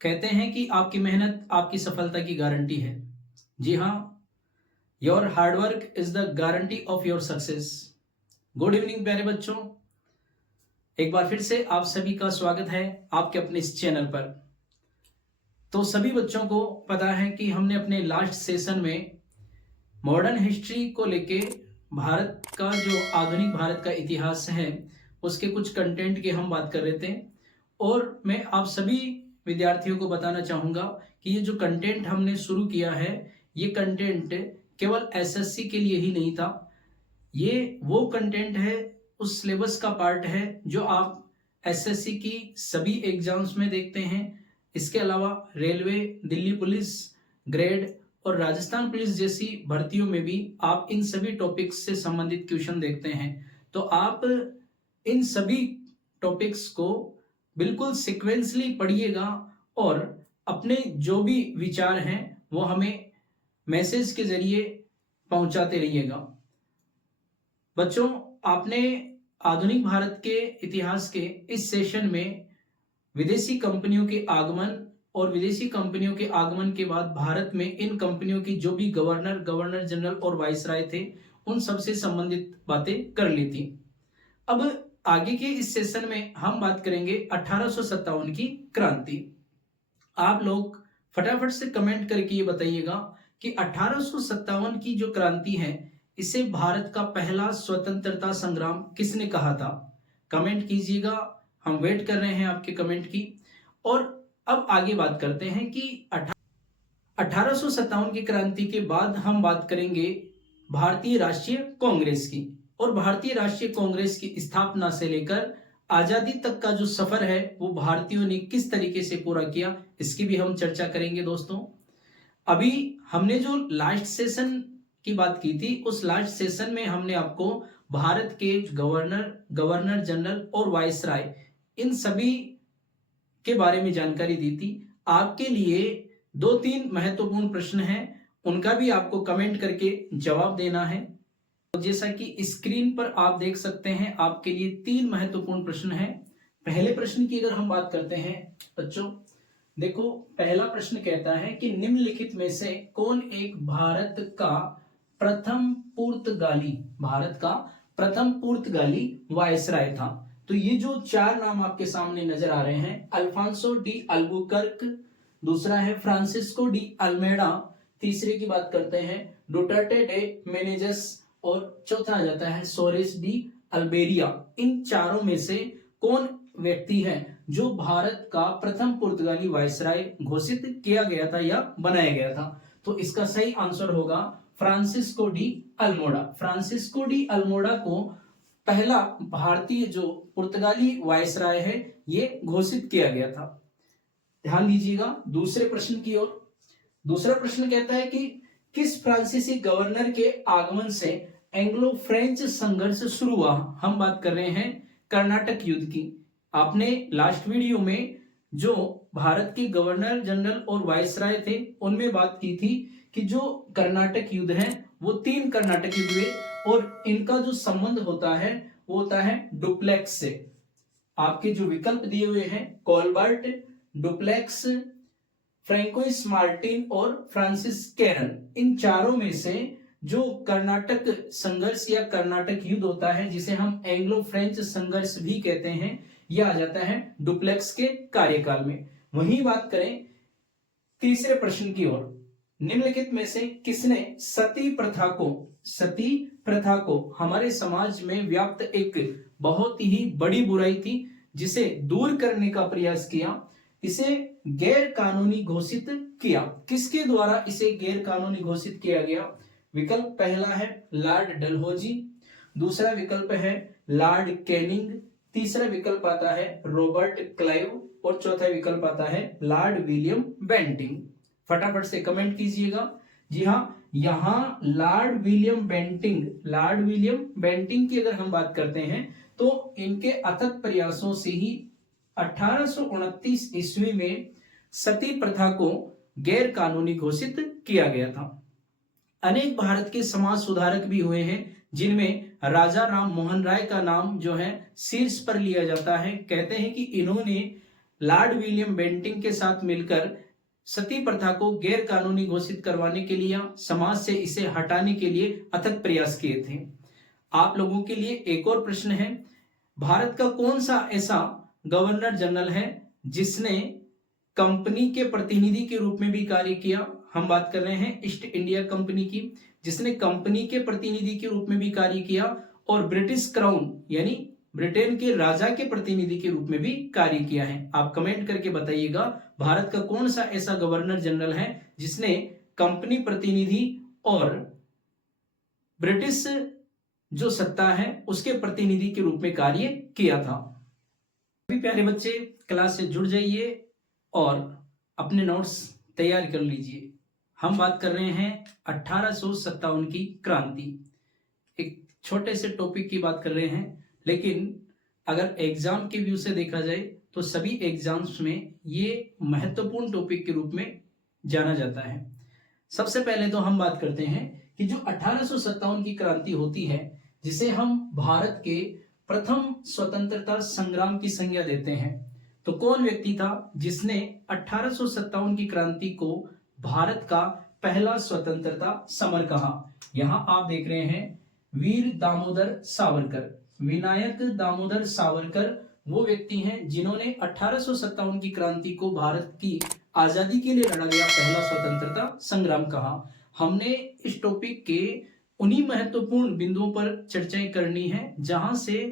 कहते हैं कि आपकी मेहनत आपकी सफलता की गारंटी है। जी हाँ, your hard work is the guarantee of your success. Good evening प्यारे बच्चों, एक बार फिर से आप सभी का स्वागत है आपके अपने इस चैनल पर। तो सभी बच्चों को पता है कि हमने अपने लास्ट सेशन में मॉडर्न हिस्ट्री को लेके भारत का जो आधुनिक भारत का इतिहास है उसके कुछ कंटेंट की हम बात कर रहे थे। और मैं आप सभी विद्यार्थियों को बताना चाहूँगा कि ये जो कंटेंट हमने शुरू किया है, ये कंटेंट केवल एसएससी के लिए ही नहीं था। ये वो कंटेंट है, उस सिलेबस का पार्ट है जो आप एसएससी की सभी एग्जाम्स में देखते हैं। इसके अलावा रेलवे, दिल्ली पुलिस, ग्रेड और राजस्थान पुलिस जैसी भर्तियों में भी आप इन सभी टॉपिक्स से संबंधित क्वेश्चन देखते हैं। तो आप इन सभी टॉपिक्स को बिल्कुल सिक्वेंसली पढ़िएगा और अपने जो भी विचार हैं वो हमें मैसेज के जरिए पहुंचाते रहिएगा। बच्चों, आपने आधुनिक भारत के इतिहास के इस सेशन में विदेशी कंपनियों के आगमन और विदेशी कंपनियों के आगमन के बाद भारत में इन कंपनियों की जो भी गवर्नर जनरल और वाइसराय थे, उन सबसे संबंधित बातें कर ली थी। अब आगे के इस सेशन में हम बात करेंगे 1857 की क्रांति। आप लोग फटाफट से कमेंट करके ये बताइएगा कि 1857 की जो क्रांति है, इसे भारत का पहला स्वतंत्रता संग्राम किसने कहा था? कमेंट कीजिएगा, हम वेट कर रहे हैं आपके कमेंट की। और अब आगे बात करते हैं कि 1857 की क्रांति के बाद हम बात करेंगे भारतीय राष्ट्रीय कांग्रेस की। और भारतीय राष्ट्रीय कांग्रेस की स्थापना से लेकर आजादी तक का जो सफर है वो भारतीयों ने किस तरीके से पूरा किया, इसकी भी हम चर्चा करेंगे दोस्तों। अभी हमने जो लास्ट सेशन की बात की थी, उस लास्ट सेशन में हमने आपको भारत के गवर्नर जनरल और वाइसराय, इन सभी के बारे में जानकारी दी थी। आपके लिए 2-3 महत्वपूर्ण प्रश्न हैं, उनका भी आपको कमेंट करके जवाब देना है। तो जैसा कि स्क्रीन पर आप देख सकते हैं, आपके लिए 3 महत्वपूर्ण प्रश्न हैं। पहले प्रश्न की अगर हम बात करते हैं बच्चों, देखो पहला प्रश्न कहता है कि निम्नलिखित में से कौन एक भारत का प्रथम पुर्तगाली वायसराय था? तो ये जो 4 नाम आपके सामने नजर आ रहे हैं, अल्फांसो डी अल्बुकर्क, दूसरा है फ्रांसिस्को डी अल्मेडा, तीसरे की बात करते हैं डुटर्टे डे मेनेजस और चौथा आ जाता है सोरेस डी अल्बेरिया। इन चारों में से कौन व्यक्ति है जो भारत का प्रथम पुर्तगाली वायसराय घोषित किया गया था या बनाया गया था? तो इसका सही आंसर होगा Francisco de Almora. Francisco de Almora को पहला भारतीय जो पुर्तगाली वायसराय है ये घोषित किया गया था। ध्यान दीजिएगा दूसरे प्रश्न की ओर। दूसरा प्रश्न कहता है कि किस फ्रांसीसी गवर्नर के आगमन से एंग्लो फ्रेंच संघर्ष शुरू हुआ? हम बात कर रहे हैं कर्नाटक युद्ध की। आपने लास्ट वीडियो में जो भारत के गवर्नर जनरल और वाइसराय थे उनमें बात की थी कि जो कर्नाटक युद्ध है वो 3 कर्नाटक युद्ध हुए और इनका जो संबंध होता है वो होता है डुप्लेक्स से। आपके जो विकल्प दिए हुए हैं कोलबर्ट, डुप्लेक्स, फ्रैंकोइस मार्टिन और फ्रांसिस कैरन, इन चारों में से जो कर्नाटक संघर्ष या कर्नाटक युद्ध होता है, जिसे हम एंग्लो फ्रेंच संघर्ष भी कहते हैं, यह आ जाता है डुप्लेक्स के कार्यकाल में। वहीं बात करें तीसरे प्रश्न की ओर, निम्नलिखित में से किसने सती प्रथा को हमारे समाज में व्याप्त एक बहुत ही बड़ी बुराई थी जिसे दूर करने का प्रयास किया, इसे गैर कानूनी घोषित किया? किसके द्वारा इसे गैर कानूनी घोषित किया गया? विकल्प पहला है लॉर्ड डलहौजी, दूसरा विकल्प है लॉर्ड कैनिंग, तीसरा विकल्प आता है रॉबर्ट क्लाइव और चौथा विकल्प आता है लॉर्ड विलियम बेंटिंग। फटाफट से कमेंट कीजिएगा। जी हाँ, यहाँ लॉर्ड विलियम बेंटिंग की अगर हम बात करते हैं तो इनके अथक प्रयासों से ही 1829 ईस्वी में सती प्रथा को गैर कानूनी घोषित किया गया था। अनेक भारत के समाज सुधारक भी हुए हैं जिनमें राजा राम मोहन राय का नाम जो है शीर्ष पर लिया जाता है। कहते हैं कि इन्होंने लॉर्ड विलियम बेंटिंक के साथ मिलकर सती प्रथा को गैर कानूनी घोषित करवाने के लिए, समाज से इसे हटाने के लिए अथक प्रयास किए थे। आप लोगों के लिए एक और प्रश्न है, भारत का कौन सा ऐसा गवर्नर जनरल है जिसने कंपनी के प्रतिनिधि के रूप में भी कार्य किया? हम बात कर रहे हैं ईस्ट इंडिया कंपनी की, जिसने कंपनी के प्रतिनिधि के रूप में भी कार्य किया और ब्रिटिश क्राउन यानी ब्रिटेन के राजा के प्रतिनिधि के रूप में भी कार्य किया है। आप कमेंट करके बताइएगा भारत का कौन सा ऐसा गवर्नर जनरल है जिसने कंपनी प्रतिनिधि और ब्रिटिश जो सत्ता है उसके प्रतिनिधि के रूप में कार्य किया था। सभी प्यारे बच्चे क्लास से जुड़ जाइए और अपने नोट्स तैयार कर लीजिए। हम बात कर रहे हैं 1857 की क्रांति। एक छोटे से टॉपिक की बात कर रहे हैं, लेकिन अगर एग्जाम के व्यू से देखा जाए तो सभी एग्जाम्स में ये महत्वपूर्ण टॉपिक के रूप में जाना जाता है। सबसे पहले तो हम बात करते हैं कि जो 1857 की क्रांति होती है, जिसे हम भारत के प्रथम स्वतंत्रता संग्राम की संज्ञा देते हैं, तो कौन व्यक्ति था जिसने 1857 की क्रांति को भारत का पहला स्वतंत्रता समर कहा? यहां आप देख रहे हैं वीर दामोदर सावरकर, विनायक दामोदर सावरकर वो व्यक्ति हैं जिन्होंने 1857 की क्रांति को भारत की आजादी के लिए लड़ा गया पहला स्वतंत्रता संग्राम कहा। हमने इस टॉपिक के उन्हीं महत्वपूर्ण बिंदुओं पर चर्चाएं करनी है जहां से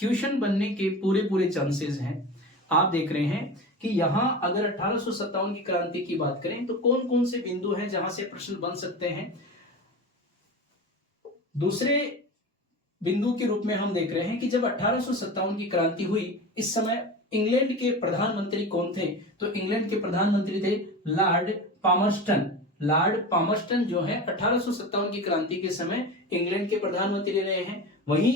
क्वेश्चन बनने के पूरे चांसेस हैं। आप देख रहे हैं कि यहां अगर 1857 की क्रांति की बात करें तो कौन कौन से बिंदु हैं जहां से प्रश्न बन सकते हैं। दूसरे बिंदु के रूप में हम देख रहे हैं कि जब 1857 की क्रांति हुई, इस समय इंग्लैंड के प्रधानमंत्री कौन थे? तो इंग्लैंड के प्रधानमंत्री थे लॉर्ड पामर्स्टन। लॉर्ड पामर्स्टन जो है 1857 की क्रांति के समय इंग्लैंड के प्रधानमंत्री रहे हैं। वहीं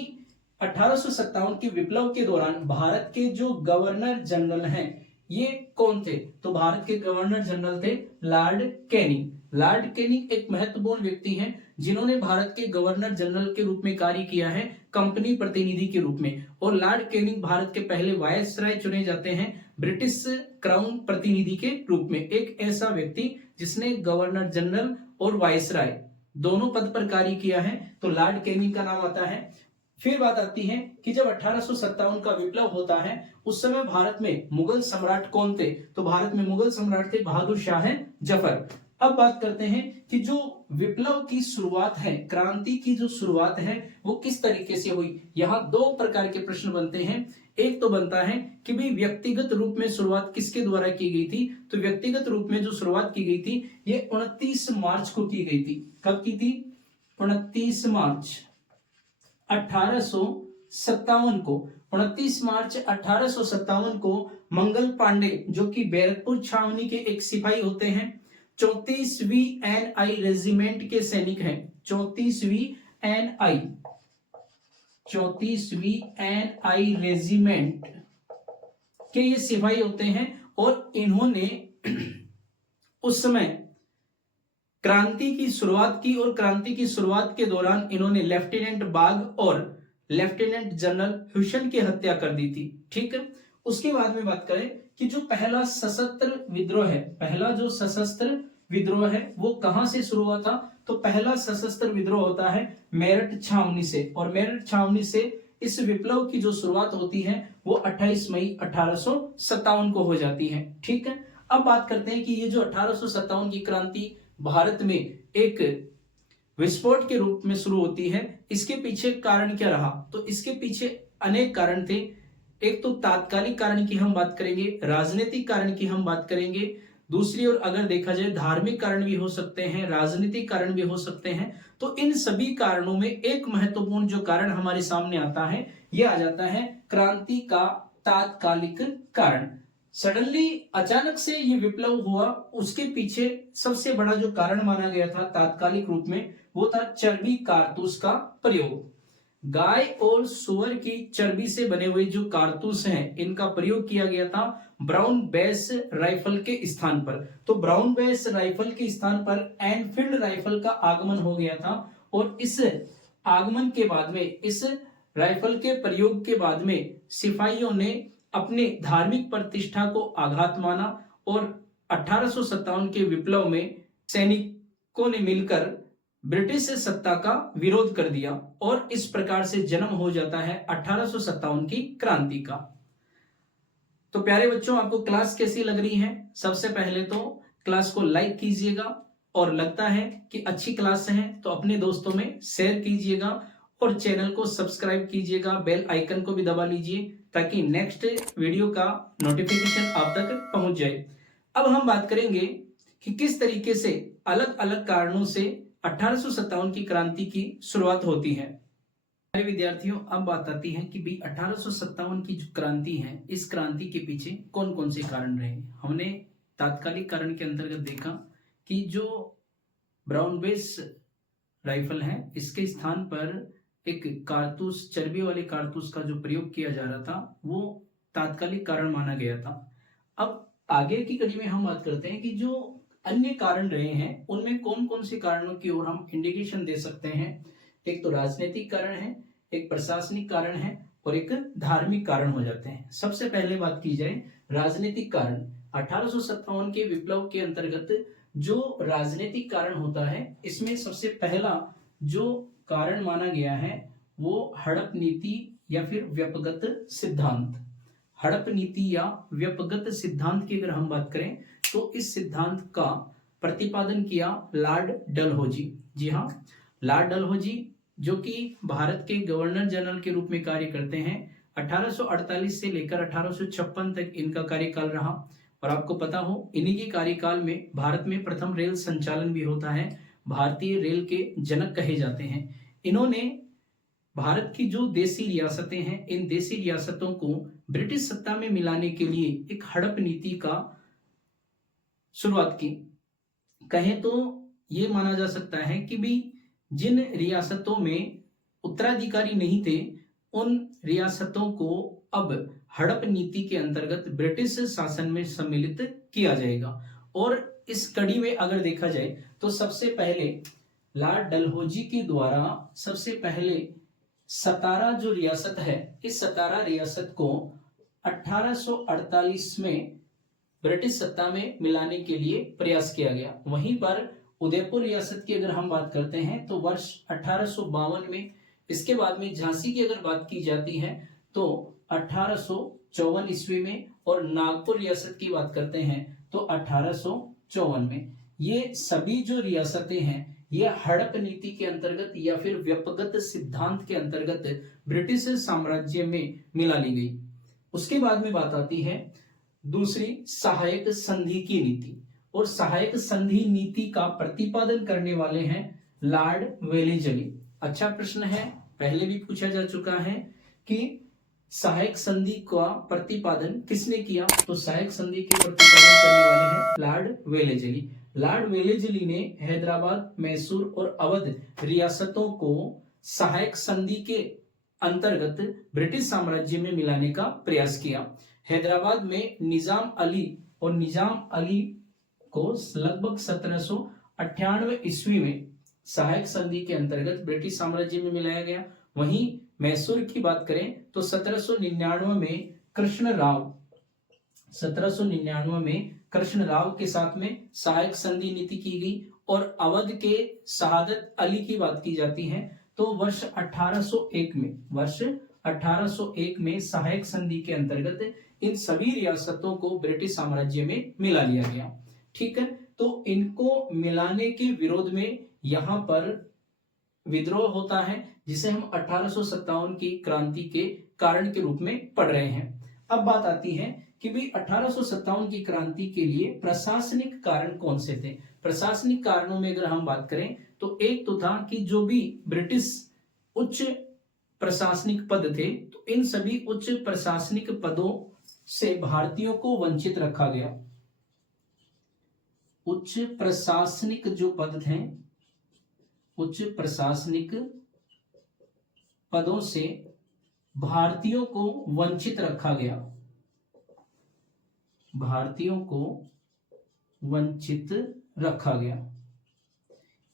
1857 की विप्लव के दौरान भारत के जो गवर्नर जनरल हैं ये कौन थे? तो भारत के गवर्नर जनरल थे लॉर्ड कैनिंग। लॉर्ड कैनिंग एक महत्वपूर्ण व्यक्ति हैं जिन्होंने भारत के गवर्नर जनरल के रूप में कार्य किया है कंपनी प्रतिनिधि के रूप में, और लॉर्ड कैनिंग भारत के पहले वायसराय चुने जाते हैं ब्रिटिश क्राउन प्रतिनिधि के रूप में। एक ऐसा व्यक्ति जिसने गवर्नर जनरल और वायसराय दोनों पद पर कार्य किया है, तो लॉर्ड कैनिंग का नाम आता है। फिर बात आती है कि जब 1857 का विप्लव होता है उस समय भारत में मुगल सम्राट कौन थे? तो भारत में मुगल सम्राट थे बहादुर शाह जफर। अब बात करते हैं कि जो विप्लव की शुरुआत है, क्रांति की जो शुरुआत है वो किस तरीके से हुई। यहाँ दो प्रकार के प्रश्न बनते हैं। एक तो बनता है कि भाई व्यक्तिगत रूप में शुरुआत किसके द्वारा की गई थी? तो व्यक्तिगत रूप में जो शुरुआत की गई थी ये 29 मार्च को की गई थी। कब की थी? 29 मार्च 1857 को। 29 मार्च 1857 को मंगल पांडे जो कि बैरकपुर छावनी के एक सिपाही होते हैं, 34वीं एनआई रेजिमेंट के सैनिक हैं। 34वीं एनआई रेजिमेंट के ये सिपाही होते हैं और इन्होंने उस समय क्रांति की शुरुआत की और क्रांति की शुरुआत के दौरान इन्होंने लेफ्टिनेंट बाग और लेफ्टिनेंट जनरल हुसैन की हत्या कर दी थी। ठीक है, उसके बाद में बात करें कि जो पहला सशस्त्र विद्रोह है, पहला जो सशस्त्र विद्रोह है वो कहां से शुरू हुआ था? तो पहला सशस्त्र विद्रोह होता है मेरठ छावनी से, और मेरठ छावनी से इस विप्लव की जो शुरुआत होती है वो 28 मई 1857 को हो जाती है। ठीक है, अब बात करते हैं कि ये जो 1857 की क्रांति भारत में एक विस्फोट के रूप में शुरू होती है, इसके पीछे कारण क्या रहा? तो इसके पीछे अनेक कारण थे। एक तो तात्कालिक कारण की हम बात करेंगे, राजनीतिक कारण की हम बात करेंगे, दूसरी ओर अगर देखा जाए धार्मिक कारण भी हो सकते हैं, राजनीतिक कारण भी हो सकते हैं। तो इन सभी कारणों में एक महत्वपूर्ण जो कारण हमारे सामने आता है यह आ जाता है क्रांति का तात्कालिक कारण। सडनली अचानक से ये विप्लव हुआ, उसके पीछे सबसे बड़ा जो कारण माना गया था तात्कालिक रूप में वो था चर्बी कारतूस का प्रयोग। गाय और सुअर की चर्बी से बने हुए जो कारतूस हैं इनका प्रयोग किया गया था ब्राउन बेस राइफल के स्थान पर। तो ब्राउन बेस राइफल के स्थान पर एनफील्ड राइफल का आगमन हो गया था, और इस आगमन के बाद में, इस राइफल के प्रयोग के बाद में सिपाहियों ने अपने धार्मिक प्रतिष्ठा को आघात माना और 1857 के विप्लव में सैनिकों ने मिलकर ब्रिटिश सत्ता का विरोध कर दिया और इस प्रकार से जन्म हो जाता है 1857 की क्रांति का। तो प्यारे बच्चों, आपको क्लास कैसी लग रही है? सबसे पहले तो क्लास को लाइक कीजिएगा और लगता है कि अच्छी क्लास है तो अपने दोस्तों में शेयर कीजिएगा और चैनल को सब्सक्राइब कीजिएगा, बेल आइकन को भी दबा लीजिए ताकि नेक्स्ट वीडियो का नोटिफिकेशन आप तक पहुंच जाए। अब हम बात करेंगे कि किस तरीके से अलग अलग कारणों से 1857 की क्रांति की शुरुआत होती है। मेरे विद्यार्थियों, अब बात आती है कि भी 1857 की जो क्रांति है, इस क्रांति के पीछे कौन कौन से कारण रहे। हमने तात्कालिक कारण के अंतर्गत देखा कि जो ब्राउन बेस राइफल है, इसके स्थान पर एक कारतूस, चर्बी वाले कारतूस का जो प्रयोग किया जा रहा था, वो तात्कालिक कारण माना गया था। अब आगे की कड़ी में हम बात करते हैं कि जो अन्य कारण रहे हैं, उनमें कौन कौन से कारणों की ओर हम इंडिकेशन दे सकते हैं। एक तो राजनीतिक कारण है, एक प्रशासनिक कारण है और एक धार्मिक कारण हो जाते हैं। सबसे पहले बात की जाए राजनीतिक कारण। 1857 के विप्लव के अंतर्गत जो राजनीतिक कारण होता है, इसमें सबसे पहला जो कारण माना गया है वो हड़प नीति या फिर व्यपगत सिद्धांत। हड़प नीति या व्यपगत सिद्धांत की अगर हम बात करें तो इस सिद्धांत का प्रतिपादन किया लॉर्ड डलहौजी। जी हाँ, लॉर्ड डलहौजी जो कि भारत के गवर्नर जनरल के रूप में कार्य करते हैं। 1848 से लेकर 1856 तक इनका कार्यकाल रहा और आपको पता हो, इन्हीं के कार्यकाल में भारत में प्रथम रेल संचालन भी होता है। भारतीय रेल के जनक कहे जाते हैं। इन्होंने भारत की जो देसी रियासतें हैं, इन देसी रियासतों को ब्रिटिश सत्ता में मिलाने के लिए एक हड़प नीति का शुरुआत की। कहें तो ये माना जा सकता है कि भी जिन रियासतों में उत्तराधिकारी नहीं थे, उन रियासतों को अब हड़प नीति के अंतर्गत ब्रिटिश शासन में सम्मिलित किया जाएगा। और इस कड़ी में अगर देखा जाए तो सबसे पहले लॉर्ड डलहौजी के द्वारा सबसे पहले सतारा जो रियासत है, इस सतारा रियासत को 1848 में ब्रिटिश सत्ता में मिलाने के लिए प्रयास किया गया। वहीं पर उदयपुर रियासत की अगर हम बात करते हैं तो वर्ष 1852 में, इसके बाद में झांसी की अगर बात की जाती है तो 1854 ईस्वी में, और नागपुर रियासत की बात करते हैं तो 1854 में। ये सभी जो रियासतें हैं, ये हड़प नीति के अंतर्गत या फिर व्यपगत सिद्धांत के अंतर्गत ब्रिटिश साम्राज्य में मिला ली गई। उसके बाद में बात आती है दूसरी सहायक संधि की नीति, और सहायक संधि नीति का प्रतिपादन करने वाले हैं लॉर्ड वेलेजली। अच्छा प्रश्न है, पहले भी पूछा जा चुका है कि सहायक संधि का प्रतिपादन किसने किया, तो सहायक संधि के प्रतिपादन करने वाले हैं लॉर्ड वेलेजली। लॉर्ड वेलेजली ने हैदराबाद, मैसूर और अवध रियासतों को सहायक संधि के अंतर्गत ब्रिटिश साम्राज्य में मिलाने का प्रयास किया। हैदराबाद में निजाम अली, और निजाम अली को लगभग 1798 ईस्वी में सहायक संधि के अंतर्गत ब्रिटिश साम्राज्य में मिलाया गया। वहीं मैसूर की बात करें तो 1799 में कृष्ण राव के साथ में सहायक संधि नीति की गई। और अवध के शहादत अली की बात की जाती है तो वर्ष 1801 में सहायक संधि के अंतर्गत इन सभी रियासतों को ब्रिटिश साम्राज्य में मिला लिया गया। ठीक है, तो इनको मिलाने के विरोध में यहां पर विद्रोह होता है, जिसे हम 1857 की क्रांति के कारण के रूप में पढ़ रहे हैं। अब बात आती है कि भी 1857 की क्रांति के लिए प्रशासनिक कारण कौन से थे। प्रशासनिक कारणों में अगर हम बात करें तो एक तो था कि जो भी ब्रिटिश उच्च प्रशासनिक पद थे, तो इन सभी उच्च प्रशासनिक पदों से भारतीयों को वंचित रखा गया। उच्च प्रशासनिक जो पद थे, उच्च प्रशासनिक पदों से भारतीयों को वंचित रखा गया। भारतीयों को वंचित रखा गया,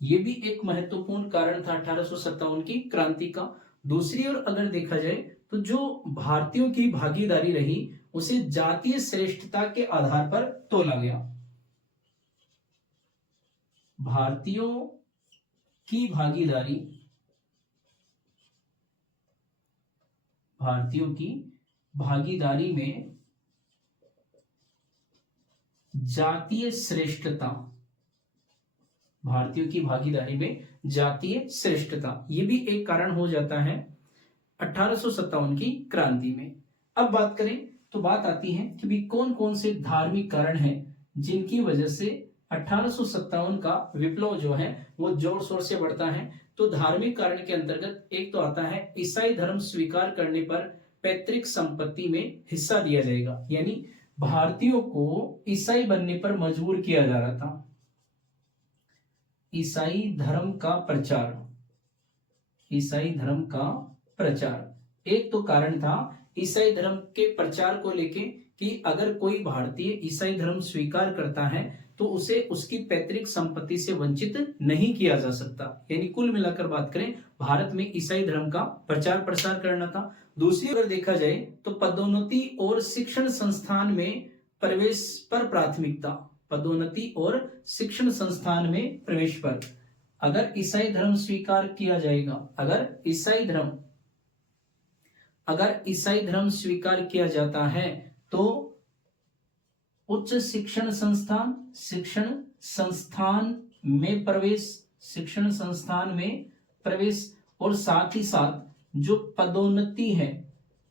यह भी एक महत्वपूर्ण कारण था 1857 की क्रांति का। दूसरी ओर अगर देखा जाए तो जो भारतीयों की भागीदारी रही उसे जातीय श्रेष्ठता के आधार पर तोला गया। भारतीयों की भागीदारी, भारतीयों की भागीदारी में जातीय श्रेष्ठता, भारतीयों की भागीदारी में जातीय श्रेष्ठता, ये भी एक कारण हो जाता है 1857 की क्रांति में। अब बात करें तो बात आती है कि भी कौन कौन से धार्मिक कारण हैं जिनकी वजह से 1857 का विप्लव जो है वो जोर शोर से बढ़ता है। तो धार्मिक कारण के अंतर्गत एक तो आता है ईसाई धर्म स्वीकार करने पर पैतृक संपत्ति में हिस्सा दिया जाएगा, यानी भारतीयों को ईसाई बनने पर मजबूर किया जा रहा था। ईसाई धर्म का प्रचार, ईसाई धर्म का प्रचार एक तो कारण था ईसाई धर्म के प्रचार को लेके कि अगर कोई भारतीय ईसाई धर्म स्वीकार करता है तो उसे उसकी पैतृक संपत्ति से वंचित नहीं किया जा सकता। यानी कुल मिलाकर बात करें, भारत में ईसाई धर्म का प्रचार प्रसार करना था। दूसरी ओर देखा जाए तो पदोन्नति और शिक्षण संस्थान में प्रवेश पर प्राथमिकता, पदोन्नति और शिक्षण संस्थान में प्रवेश पर अगर ईसाई धर्म स्वीकार किया जाएगा, अगर ईसाई धर्म स्वीकार किया जाता है तो उच्च शिक्षण संस्थान में प्रवेश, शिक्षण संस्थान में प्रवेश और साथ ही साथ जो पदोन्नति है,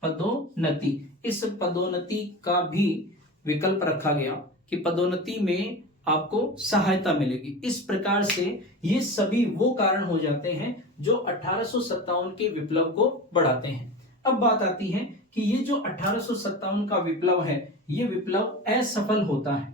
पदोन्नति, इस पदोन्नति का भी विकल्प रखा गया कि पदोन्नति में आपको सहायता मिलेगी। इस प्रकार से ये सभी वो कारण हो जाते हैं जो 1857 के विप्लव को बढ़ाते हैं। अब बात आती है कि ये जो 1857 का विप्लव है, ये विप्लव असफल होता है।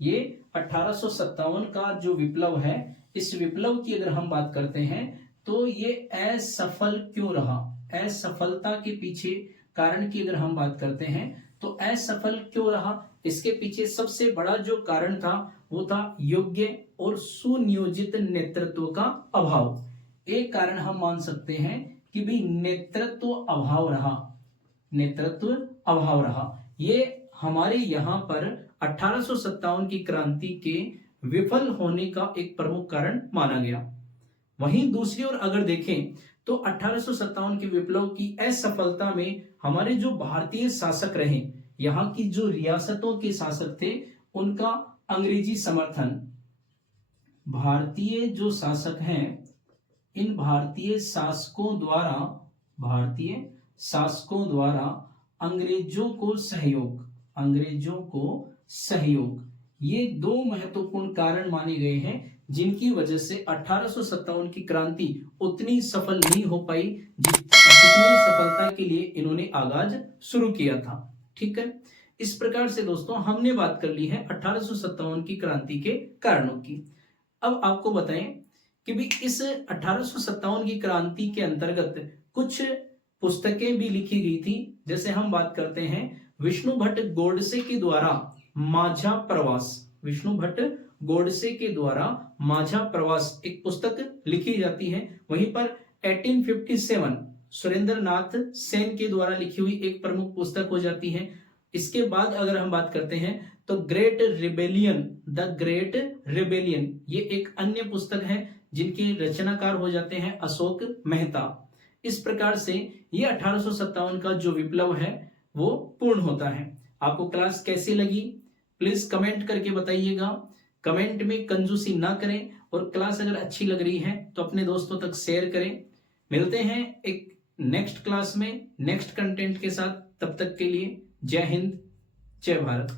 ये 1857 का जो विप्लव है, इस विप्लव की अगर हम बात करते हैं तो ये असफल क्यों रहा, असफलता के पीछे कारण की अगर हम बात करते हैं तो असफल क्यों रहा, इसके पीछे सबसे बड़ा जो कारण था वो था योग्य और सुनियोजित नेतृत्व का अभाव। एक कारण हम मान सकते हैं कि भी नेतृत्व अभाव रहा, नेतृत्व अभाव रहा। ये हमारे यहाँ पर 1857 की क्रांति के विफल होने का एक प्रमुख कारण माना गया। वहीं दूसरी ओर अगर देखें तो 1857 के विप्लव की असफलता में हमारे जो भारतीय शासक रहे, यहाँ की जो रियासतों के शासक थे, उनका अंग्रेजी समर्थन, भारतीय जो शासक हैं, इन भारतीय शासकों द्वारा अंग्रेजों को सहयोग, ये दो महत्वपूर्ण कारण माने गए हैं जिनकी वजह से 1857 की क्रांति उतनी सफल नहीं हो पाई जितनी सफलता के लिए इन्होंने आगाज शुरू किया था। ठीक है, इस प्रकार से दोस्तों हमने बात कर ली है 1857 की क्रांति के कारणों की। अब आपको बताएं कि भी इस 1857 की क्रांति के अंतर्गत कुछ पुस्तकें भी लिखी गई थी। जैसे हम बात करते हैं विष्णु भट्ट गोडसे के द्वारा माझा प्रवास, विष्णु भट्ट गोडसे के द्वारा माझा प्रवास एक पुस्तक लिखी जाती है। वहीं पर 1857 सुरेंद्र नाथ सेन के द्वारा लिखी हुई एक प्रमुख पुस्तक हो जाती है। इसके बाद अगर हम बात करते हैं तो great rebellion, the great rebellion, ये एक अन्य पुस्तक है जिनके रचनाकार हो जाते हैं अशोक मेहता। इस प्रकार से ये 1857 का जो विप्लव है वो पूर्ण होता है। आपको क्लास कैसी लगी प्लीज कमेंट करके बताइएगा। कमेंट में कंजूसी ना करें और क्लास अगर अच्छी लग रही है तो अपने दोस्तों तक शेयर करें। मिलते हैं एक नेक्स्ट क्लास में नेक्स्ट कंटेंट के साथ। तब तक के लिए जय हिंद, जय भारत।